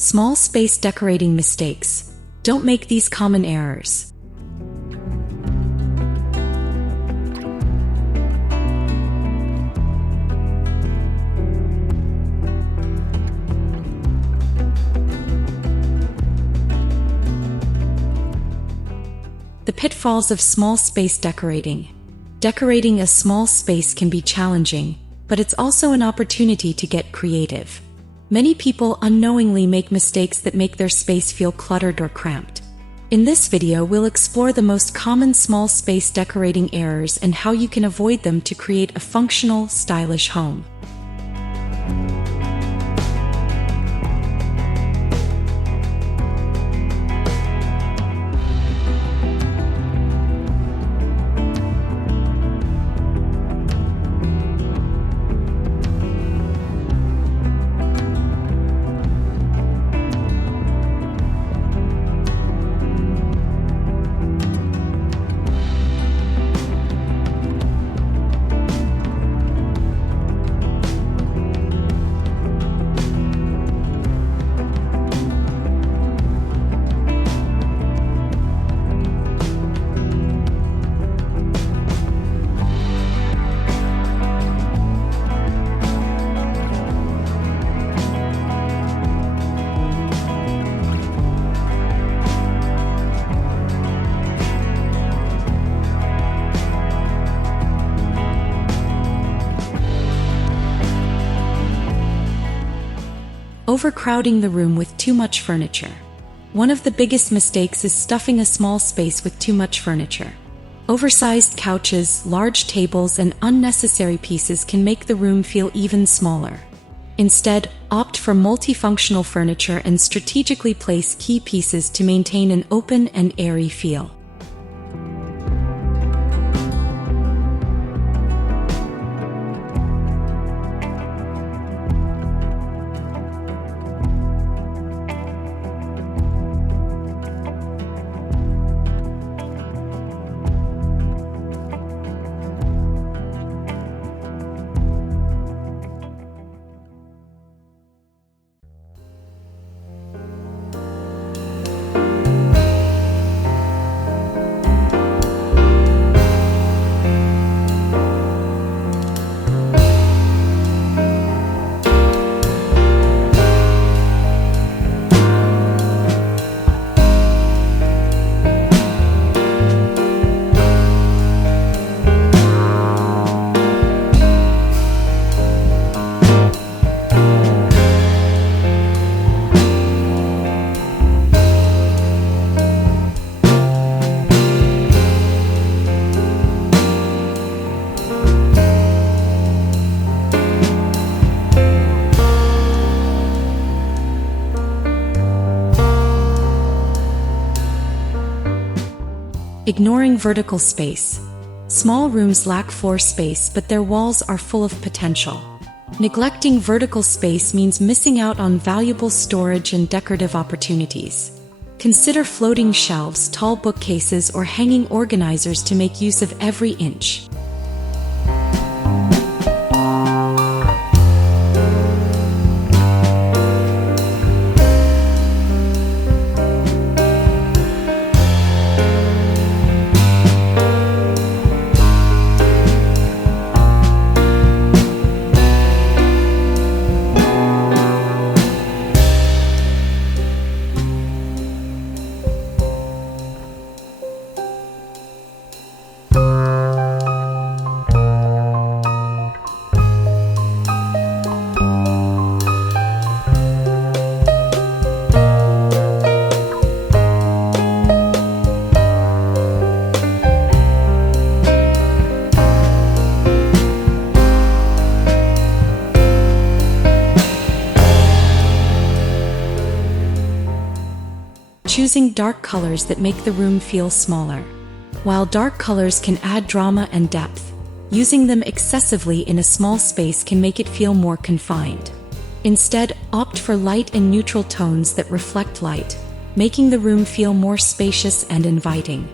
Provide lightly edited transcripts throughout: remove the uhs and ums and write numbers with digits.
Small space decorating mistakes. Don't make these common errors. The pitfalls of small space decorating. Decorating a small space can be challenging, but it's also an opportunity to get creative. Many people unknowingly make mistakes that make their space feel cluttered or cramped. In this video, we'll explore the most common small space decorating errors and how you can avoid them to create a functional, stylish home. Overcrowding the room with too much furniture. One of the biggest mistakes is stuffing a small space with too much furniture. Oversized couches, large tables, and unnecessary pieces can make the room feel even smaller. Instead, opt for multifunctional furniture and strategically place key pieces to maintain an open and airy feel. Ignoring vertical space. Small rooms lack floor space, but their walls are full of potential. Neglecting vertical space means missing out on valuable storage and decorative opportunities. Consider floating shelves, tall bookcases, or hanging organizers to make use of every inch. Choosing dark colors that make the room feel smaller. While dark colors can add drama and depth, using them excessively in a small space can make it feel more confined. Instead, opt for light and neutral tones that reflect light, making the room feel more spacious and inviting.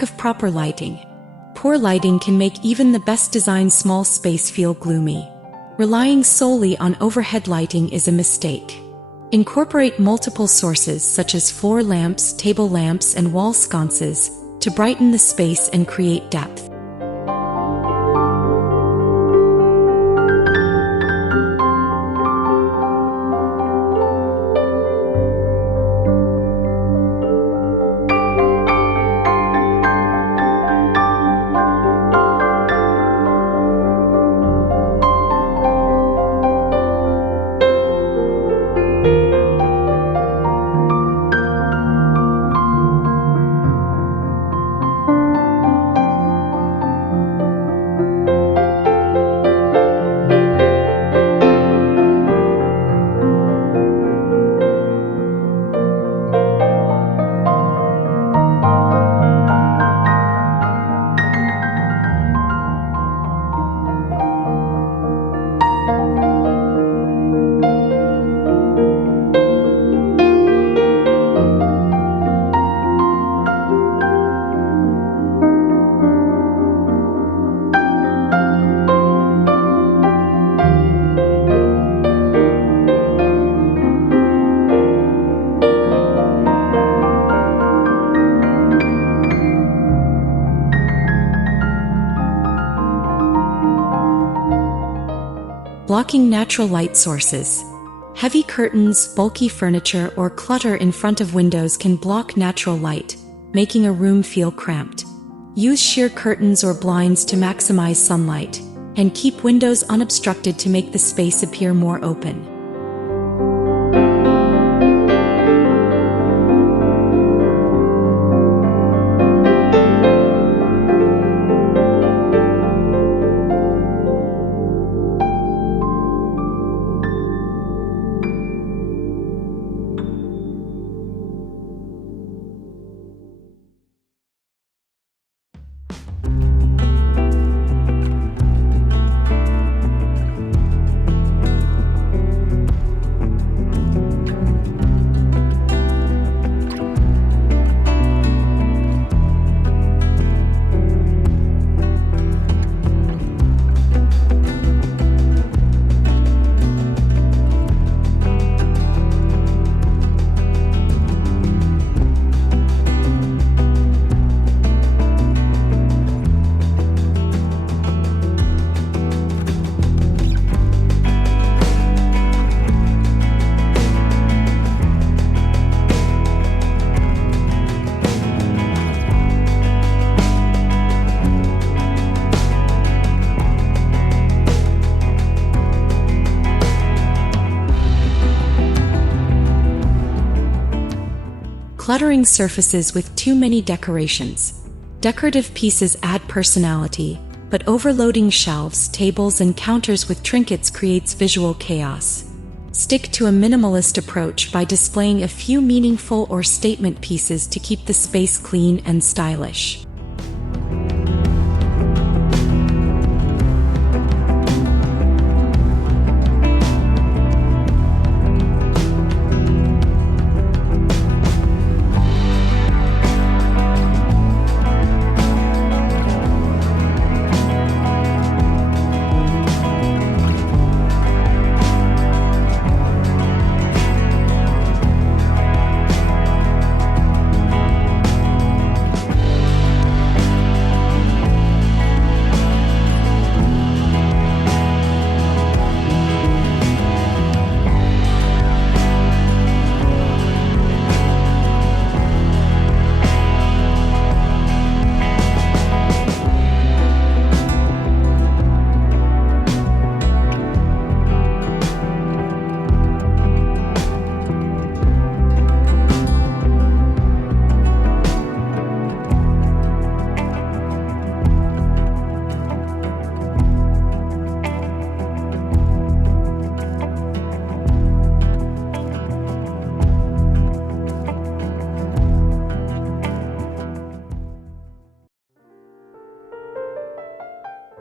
Lack of proper lighting. Poor lighting can make even the best designed small space feel gloomy. Relying solely on overhead lighting is a mistake. Incorporate multiple sources such as floor lamps, table lamps, and wall sconces to brighten the space and create depth. Blocking natural light sources. Heavy curtains, bulky furniture, or clutter in front of windows can block natural light, making a room feel cramped. Use sheer curtains or blinds to maximize sunlight, and keep windows unobstructed to make the space appear more open. Cluttering surfaces with too many decorations. Decorative pieces add personality, but overloading shelves, tables, and counters with trinkets creates visual chaos. Stick to a minimalist approach by displaying a few meaningful or statement pieces to keep the space clean and stylish.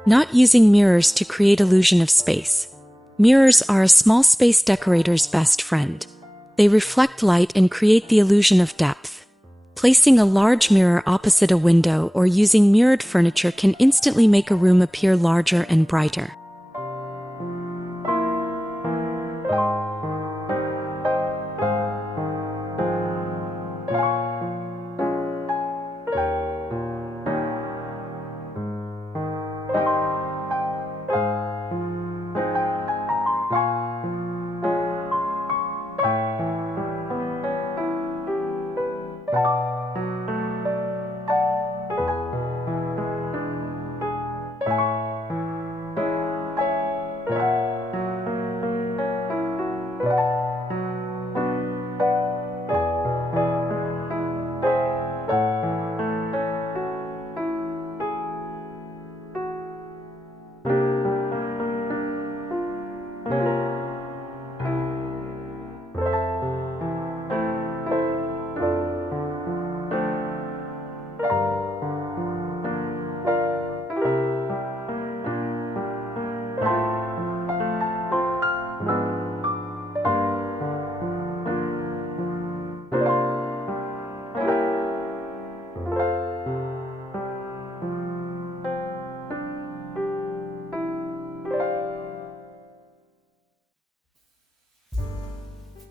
Not using mirrors to create illusion of space. Mirrors are a small space decorator's best friend. They reflect light and create the illusion of depth. Placing a large mirror opposite a window or using mirrored furniture can instantly make a room appear larger and brighter.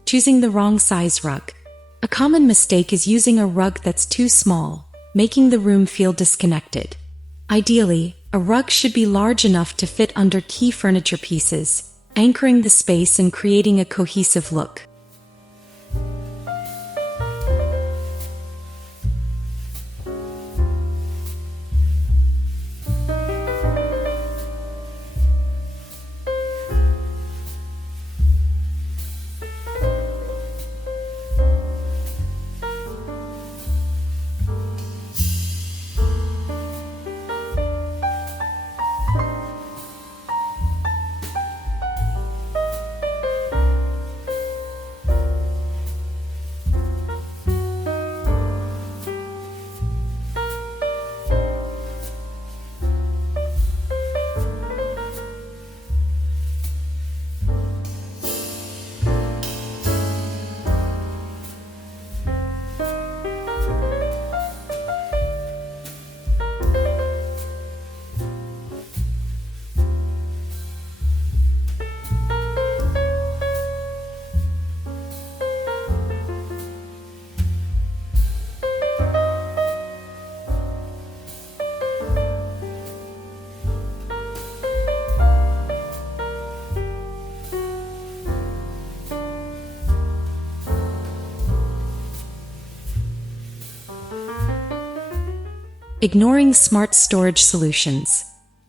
Choosing the wrong size rug. A common mistake is using a rug that's too small, making the room feel disconnected. Ideally, a rug should be large enough to fit under key furniture pieces, anchoring the space and creating a cohesive look. Ignoring smart storage solutions.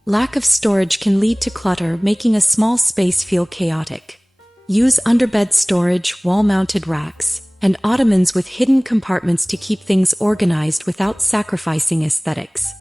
Lack of storage can lead to clutter, making a small space feel chaotic. Use underbed storage, wall-mounted racks, and ottomans with hidden compartments to keep things organized without sacrificing aesthetics.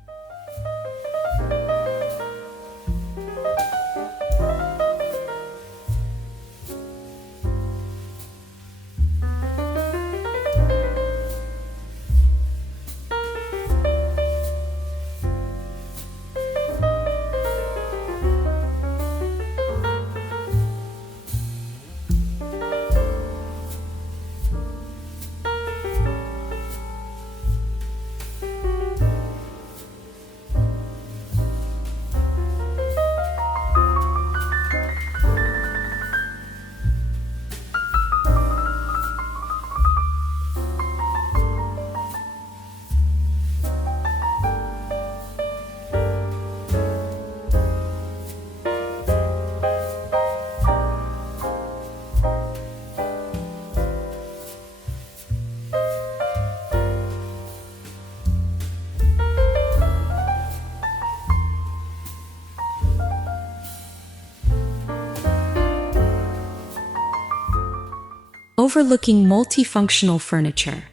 Overlooking multifunctional furniture.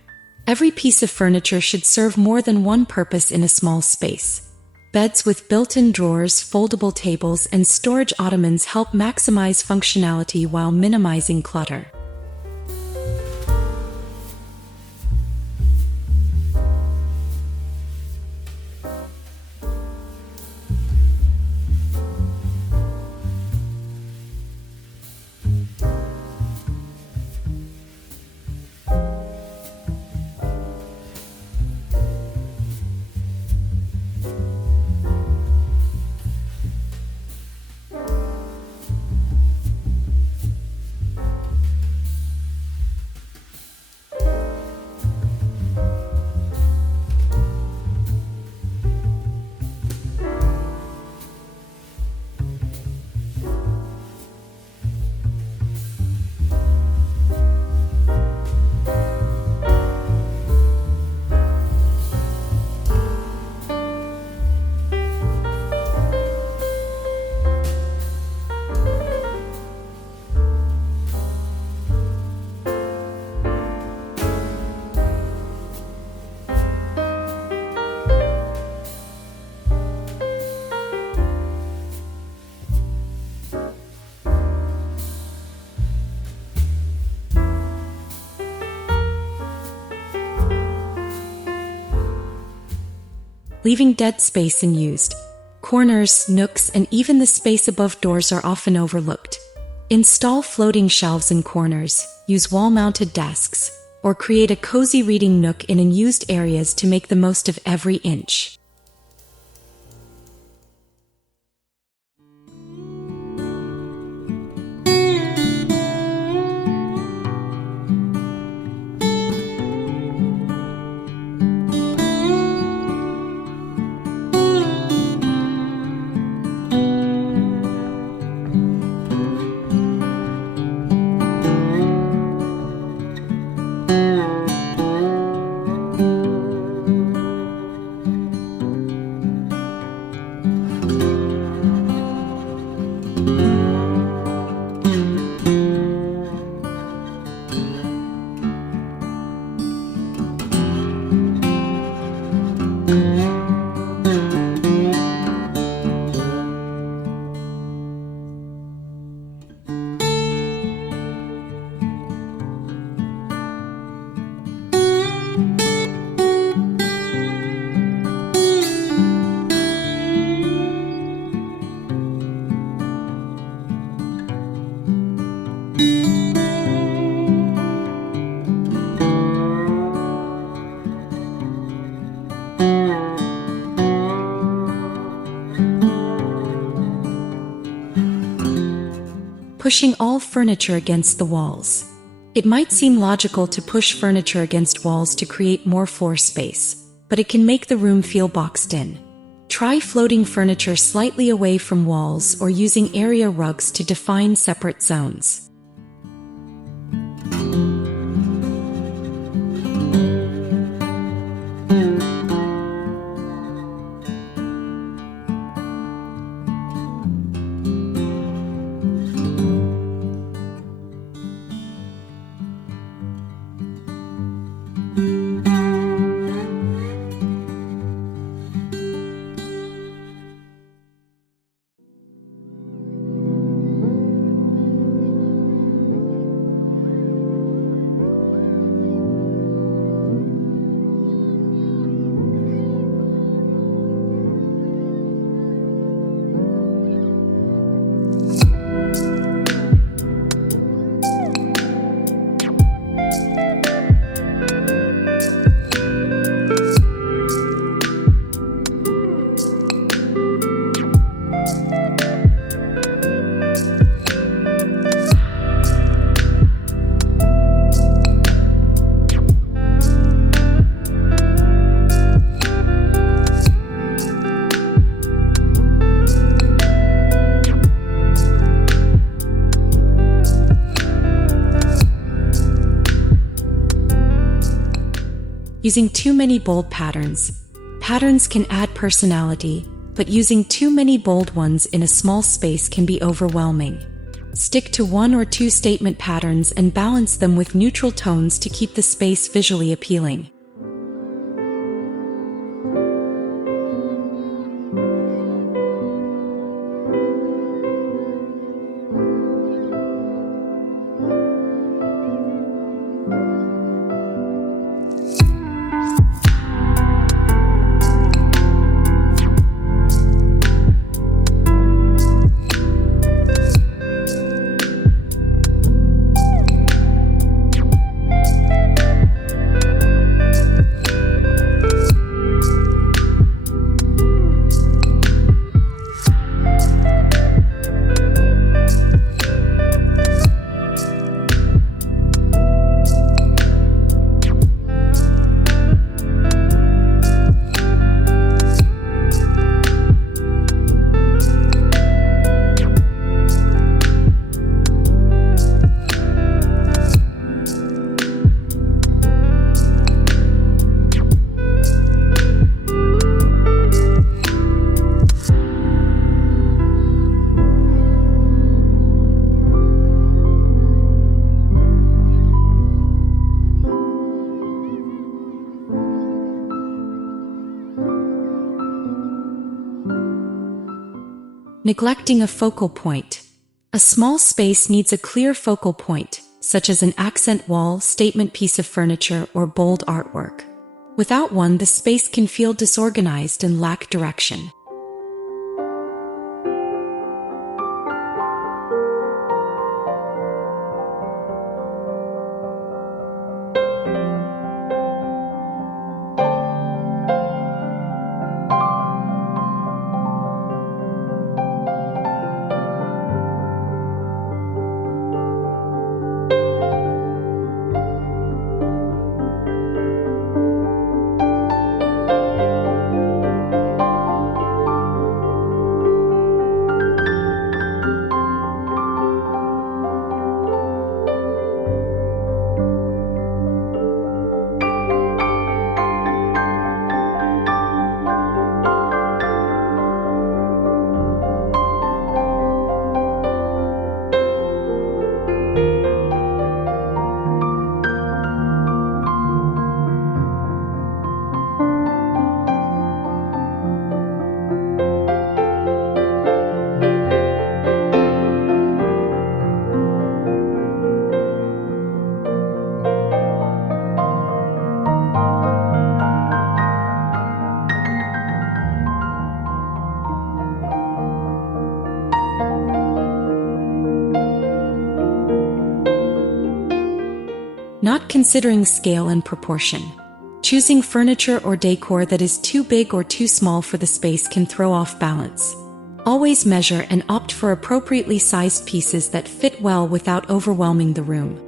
Every piece of furniture should serve more than one purpose in a small space. Beds with built-in drawers, foldable tables, and storage ottomans help maximize functionality while minimizing clutter. leaving dead space unused. Corners, nooks, and even the space above doors are often overlooked. Install floating shelves in corners, use wall-mounted desks, or create a cozy reading nook in unused areas to make the most of every inch. Pushing all furniture against the walls. It might seem logical to push furniture against walls to create more floor space, but it can make the room feel boxed in. Try floating furniture slightly away from walls or using area rugs to define separate zones. Using too many bold patterns. Patterns can add personality, but using too many bold ones in a small space can be overwhelming. Stick to one or two statement patterns and balance them with neutral tones to keep the space visually appealing. Neglecting a focal point. A small space needs a clear focal point, such as an accent wall, statement piece of furniture, or bold artwork. Without one, the space can feel disorganized and lack direction. Not considering scale and proportion. Choosing furniture or decor that is too big or too small for the space can throw off balance. Always measure and opt for appropriately sized pieces that fit well without overwhelming the room.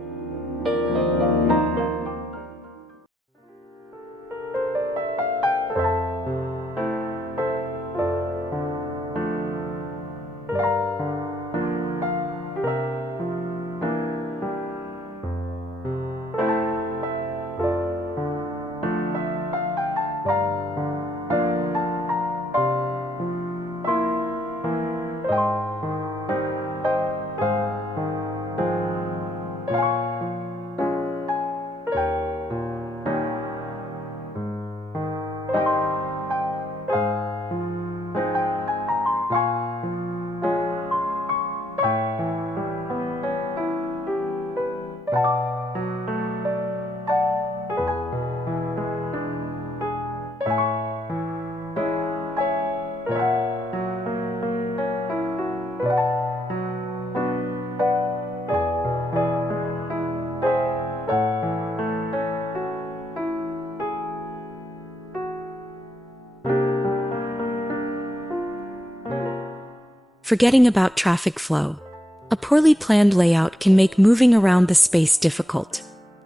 Forgetting about traffic flow. A poorly planned layout can make moving around the space difficult.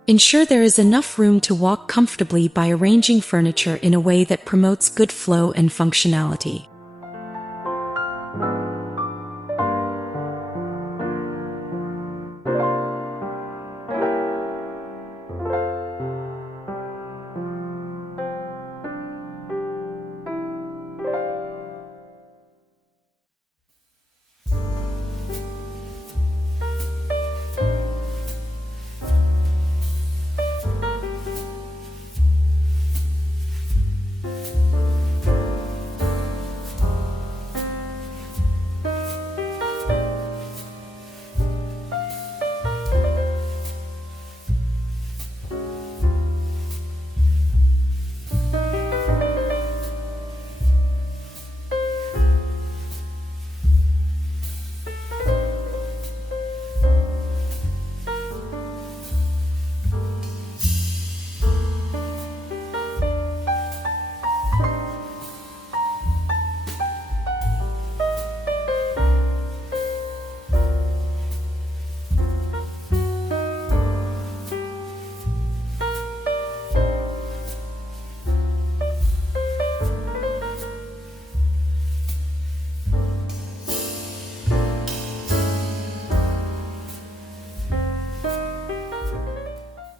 Ensure there is enough room to walk comfortably by arranging furniture in a way that promotes good flow and functionality.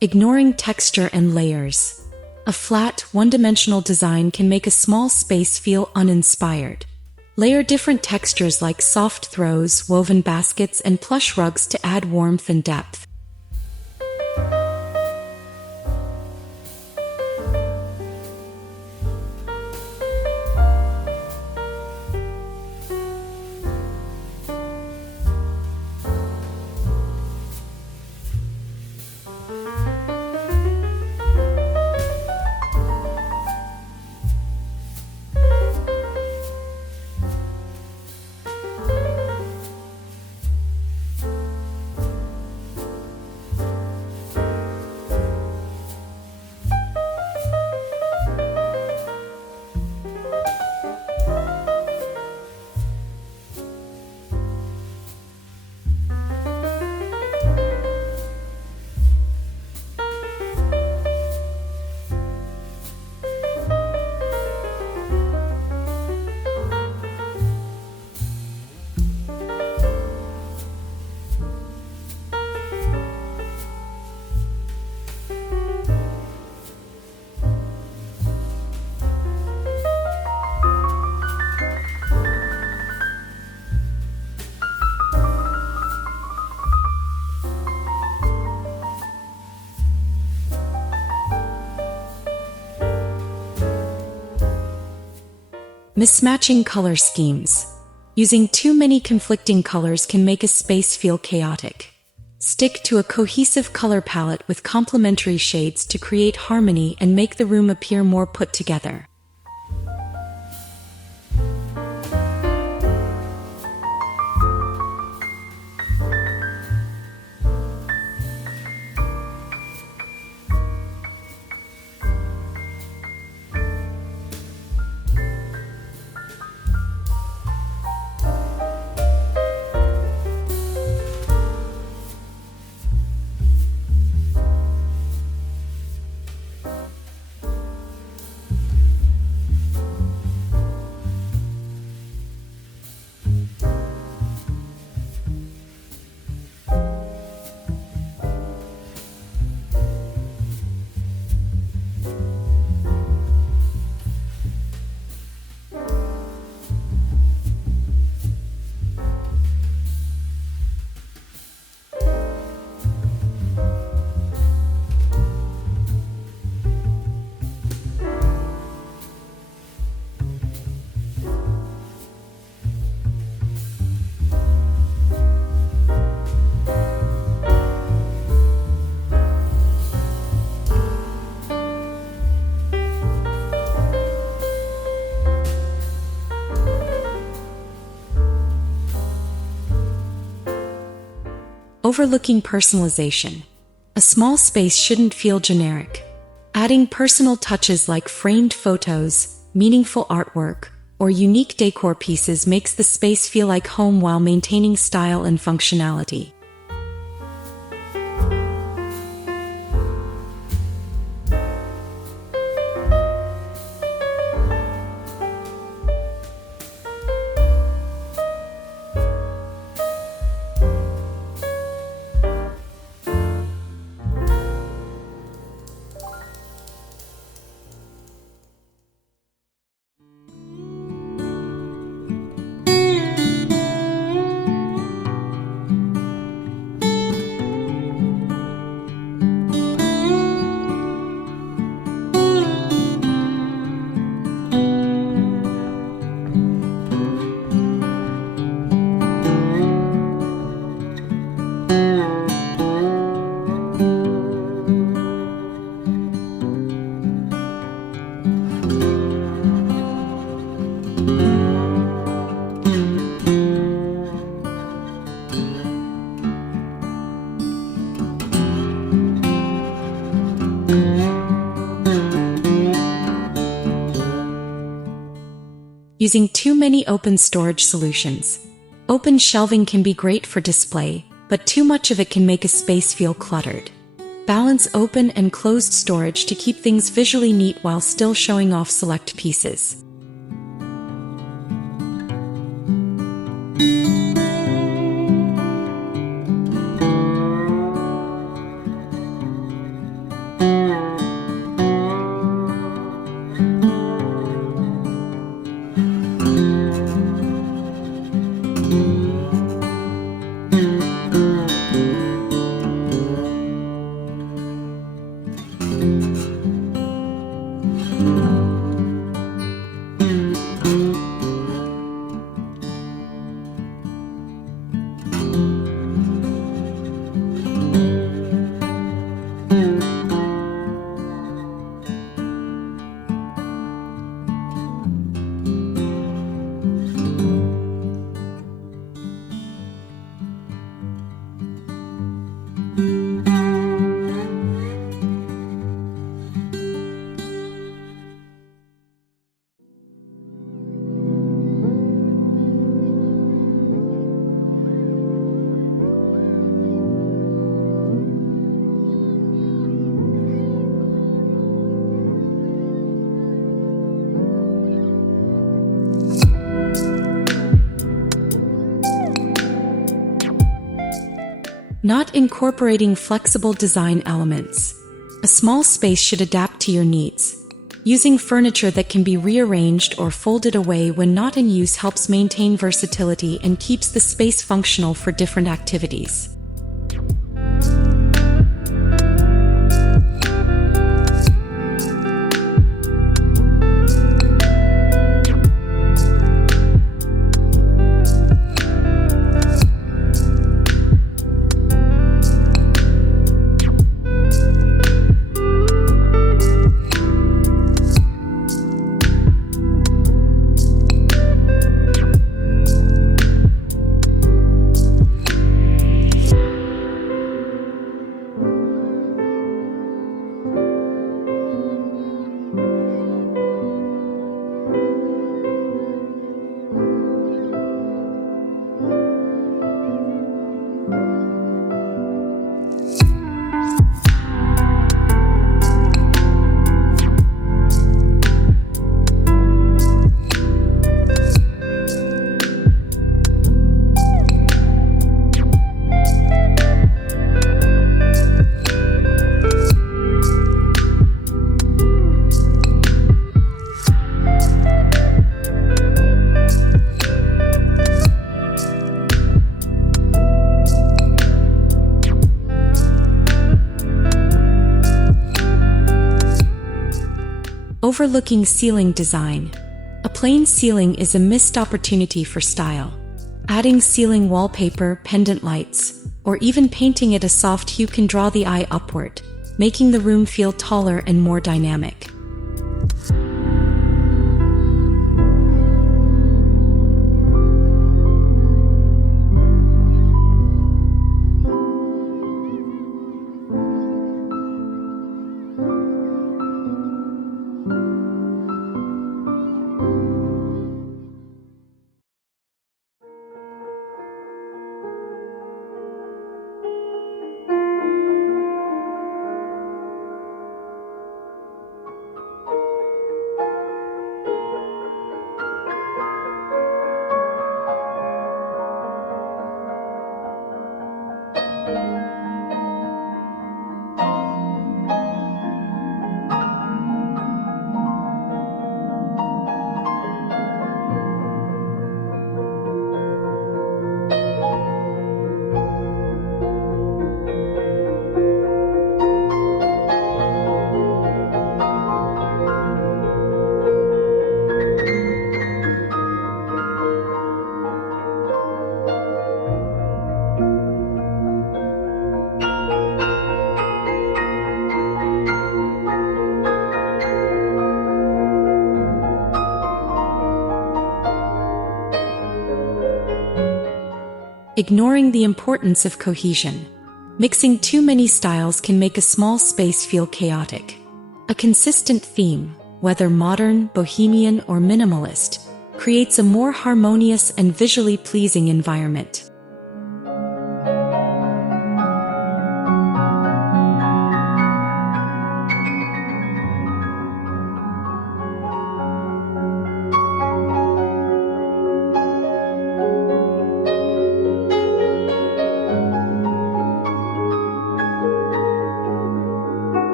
Ignoring texture and layers. A flat, one-dimensional design can make a small space feel uninspired. Layer different textures like soft throws, woven baskets, and plush rugs to add warmth and depth. Mismatching color schemes. Using too many conflicting colors can make a space feel chaotic. Stick to a cohesive color palette with complementary shades to create harmony and make the room appear more put together. Overlooking personalization. A small space shouldn't feel generic. Adding personal touches like framed photos, meaningful artwork, or unique decor pieces makes the space feel like home while maintaining style and functionality. Using too many open storage solutions. Open shelving can be great for display, but too much of it can make a space feel cluttered. Balance open and closed storage to keep things visually neat while still showing off select pieces. Not incorporating flexible design elements. A small space should adapt to your needs. Using furniture that can be rearranged or folded away when not in use helps maintain versatility and keeps the space functional for different activities. Overlooking ceiling design. A plain ceiling is a missed opportunity for style. Adding ceiling wallpaper, pendant lights, or even painting it a soft hue can draw the eye upward, making the room feel taller and more dynamic. Ignoring the importance of cohesion. Mixing too many styles can make a small space feel chaotic. A consistent theme, whether modern, bohemian, or minimalist, creates a more harmonious and visually pleasing environment.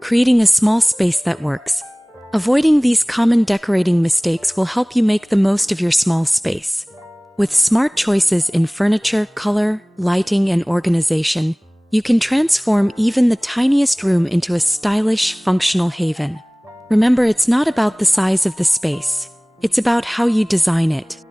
Creating a small space that works. Avoiding these common decorating mistakes will help you make the most of your small space. With smart choices in furniture, color, lighting, and organization, you can transform even the tiniest room into a stylish, functional haven. Remember, it's not about the size of the space. It's about how you design it.